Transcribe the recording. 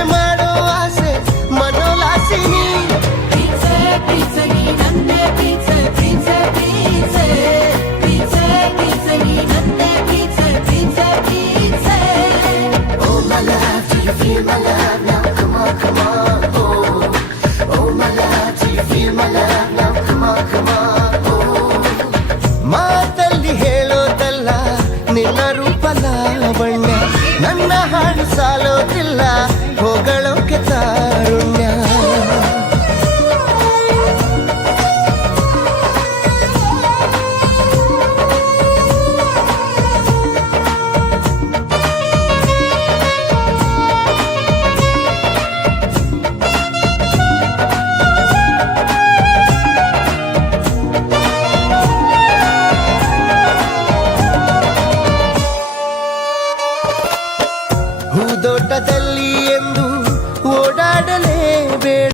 ಆಸೆ ಮಾಡೋ ಆಸೆ ಮನೋಲಾಸಿನಿ. Pizza, pizza, ninante pizza, pizza, pizza. Pizza, pizza, ninante pizza, pizza, pizza. Oh my love, do you feel my love now? Come on, come on. Oh my love, do you feel my love now? Come on, come on. ಮಾತಲ್ಲಿ ಹೇಳೋದಲ್ಲ ನಿನ್ನ ರೂಪ ಲಾವಣ್ಯ, ನನ್ನ ಹಾಡು ಸಾಲೋದಿಲ್ಲ ಹೊಗಳೋಕೆ ತಾರುಣ್ಯ. ಹೂದೋಟದಲ್ಲಿ ಎಂದು ಓಡಾಡಲೇಬೇಡ.